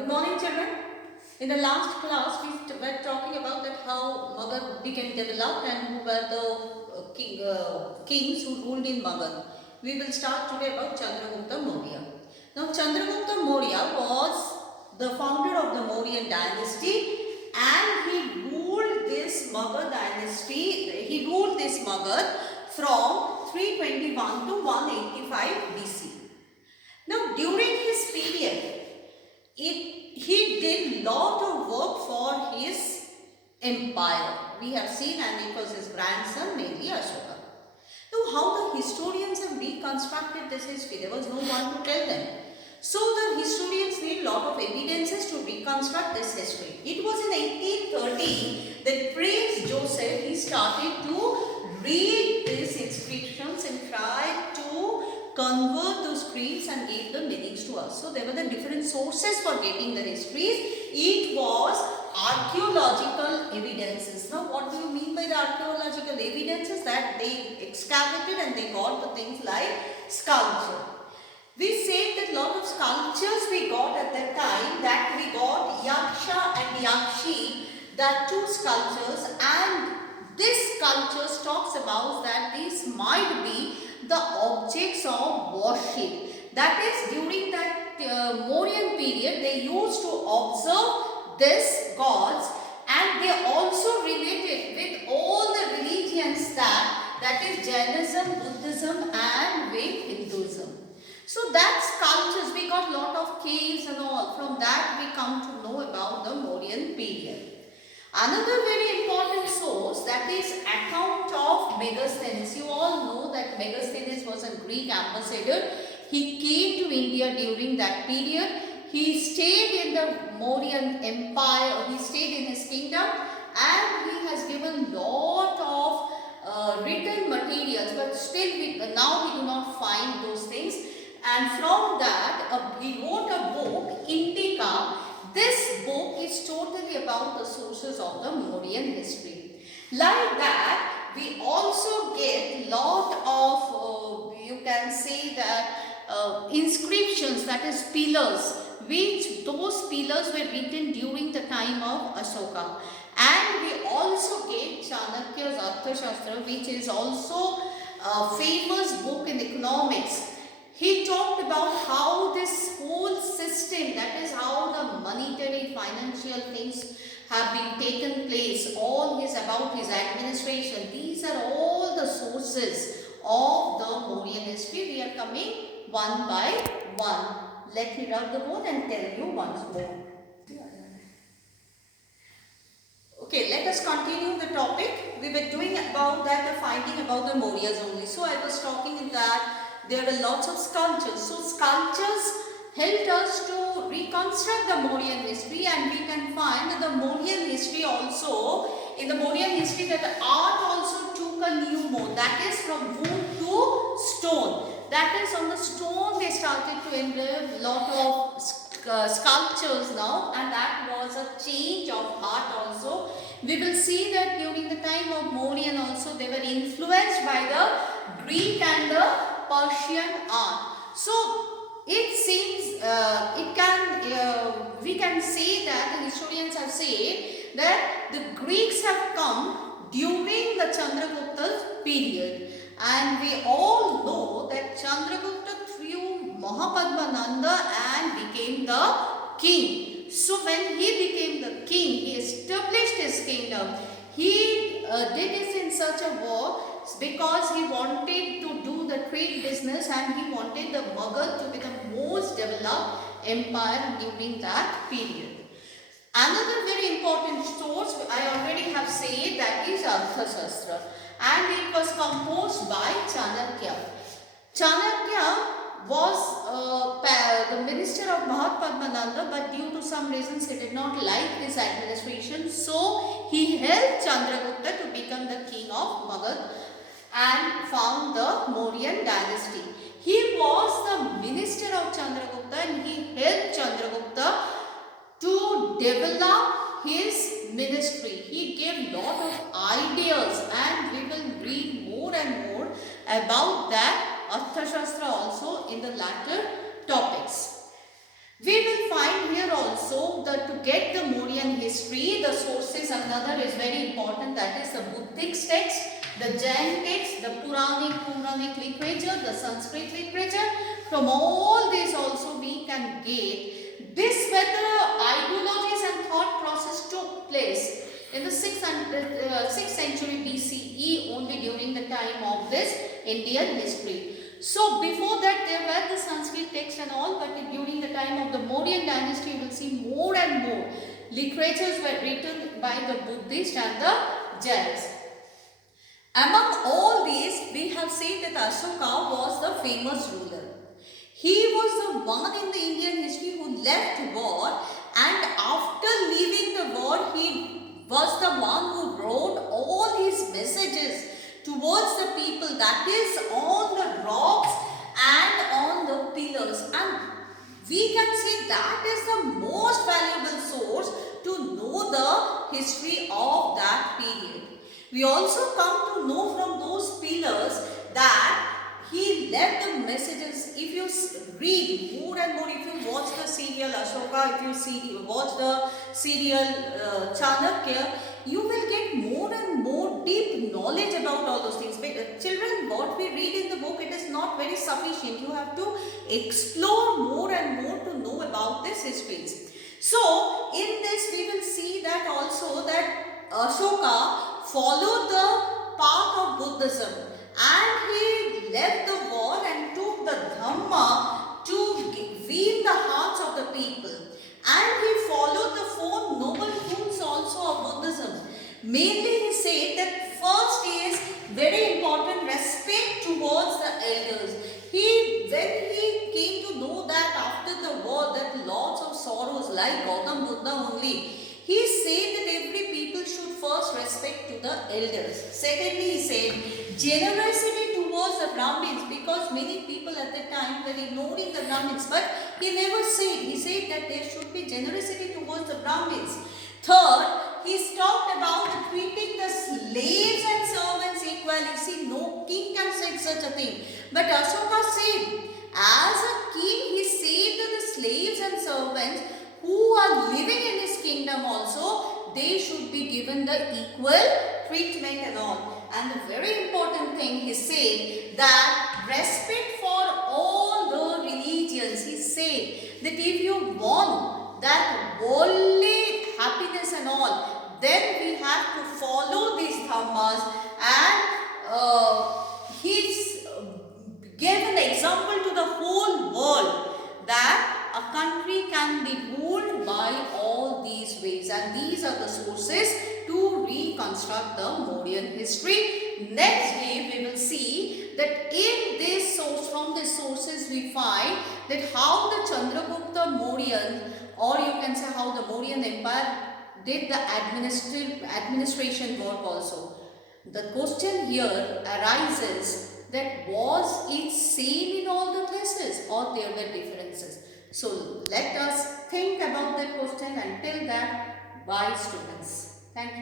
Good morning, children. In the last class, we were talking about that how Magad became developed and who were the kings who ruled in Magad. We will start today about Chandragupta Maurya. Now, Chandragupta Maurya was the founder of the Mauryan dynasty, and he ruled this Magad dynasty. He ruled this Magad from 321 to 185 BC. Now, during his period, he did lot of work for his empire. We have seen, and it was his grandson, mainly Ashoka. Now, how the historians have reconstructed this history, there was no one to tell them. So, the historians need lot of evidences to reconstruct this history. It was in 1830 that Prince Joseph, he started to read these inscriptions and tried to convert those creeds and gave the meanings to us. So there were the different sources for getting the histories. It was archaeological evidences. Now what do you mean by the archaeological evidences? That they excavated and they got the things like sculpture. We said that lot of sculptures we got at that time, that we got Yaksha and Yakshi, that two sculptures, and this sculpture talks about that these might be the objects of worship. That is, during that Mauryan period, they used to observe these gods, and they also related with all the religions that is Jainism, Buddhism, and with Hinduism. So that sculptures, we got lot of caves and all. From that we come to know about the Mauryan period. Another very important source, that is account of Megasthenes. You all know that Megasthenes was a Greek ambassador. He came to India during that period. He stayed in the Mauryan empire, he stayed in his kingdom, and he has given lot of written materials, but still now we do not find those things. And from that, he wrote a book, Indica. This book is totally about the sources of the Mauryan history. Like that, we also get lot of, you can say that, inscriptions, that is pillars, which those pillars were written during the time of Ashoka. And we also get Chanakya's Arthashastra, which is also a famous book in economics. He talked about how this whole system, that is how the monetary financial things have been taken place, all his about his administration. These are all the sources of the Mauryan history. We are coming one by one. Let me rub the board and tell you once more. Okay, let us continue the topic. We were doing about that, the finding about the Mauryas only. So I was talking in that there are lots of sculptures. So sculptures helped us to reconstruct the Mauryan history, and we can find that the Mauryan history also, in the Mauryan history, that art also took a new mode, that is from wood to stone. That is, on the stone they started to engrave lot of sculptures now, and that was a change of art also. We will see that during the time of Mauryan also they were influenced by the Greek and the Persian art. So it seems we can say that the historians have said that the Greeks have come during the Chandragupta period, and we all know that Chandragupta threw Mahapadmananda and became the king. So when he became the king, he established his kingdom. He did this in such a way because he wanted to do the trade business, and he wanted the Magad to be the most developed empire during that period. Another very important source I already have said, that is Arthashastra, and it was composed by Chanakya. Chanakya was the minister of Mahapadmananda, but due to some reasons he did not like his administration, so he helped Chandragupta to become the king of Magad and found the Mauryan dynasty. He was the minister of Chandragupta, and he helped Chandragupta to develop his ministry. He gave lot of ideas, and we will read more and more about that Arthashastra also in the latter topics. We will find here also So to get the Mauryan history, the sources another is very important, that is the Buddhist text, the Jain text, the Puranic literature, the Sanskrit literature. From all these also we can get this whether ideologies and thought process took place in the 6th century BCE only during the time of this Indian history. So before that there were the Sanskrit texts and all, but during the time of the Mauryan dynasty you will see more and more literatures were written by the Buddhists and the Jains. Among all these, we have said that Ashoka was the famous ruler. He was the one in the Indian history who left war, and after leaving the war, he was the one who wrote all his messages towards the people, that is on the rocks and on the pillars. And we can say that is the most valuable source to know the history of that period. We also come to know from those pillars that he left the messages. If you read more and more, if you watch the serial Ashoka, if you watch the serial Chanakya, you will get more and more deep knowledge about all those things. But children, what we read in the book, it is not very sufficient. You have to explore more and more to know about these histories. So in this we will see that also that Ashoka followed the path of Buddhism, and he left the war and took the Dhamma to wean the hearts of the people. And he followed the 4 noble truths also of Buddhism. Mainly he said that first is very important, respect towards the elders. When he came to know that after the war that lots of sorrows like Gautam Buddha only, he said that every people should first respect to the elders. Secondly, he said generosity towards the Brahmins, because many people at that time were ignoring the Brahmins, but he never said. He said that there should be generosity towards the Brahmins. Third, he talked about treating the slaves and servants equally. See, no king can say such a thing. But Ashoka said, as a king, he said to the slaves and servants who are living in his kingdom also, they should be given the equal treatment and all. And the very important thing he said, that respect for all the religions. He said that if you want that worldly happiness and all, then we have to follow these dhammas. And he's given an example to the whole world that a country can be ruled by all these ways, and these are the sources to reconstruct the Mauryan history. Next day we will see that in this source, from these sources we find that how the Chandragupta Mauryan, or you can say how the Mauryan Empire did the administration work also. The question here arises that was it same in all the places or there were differences? So let us think about that question. Until that, bye students. Thank you.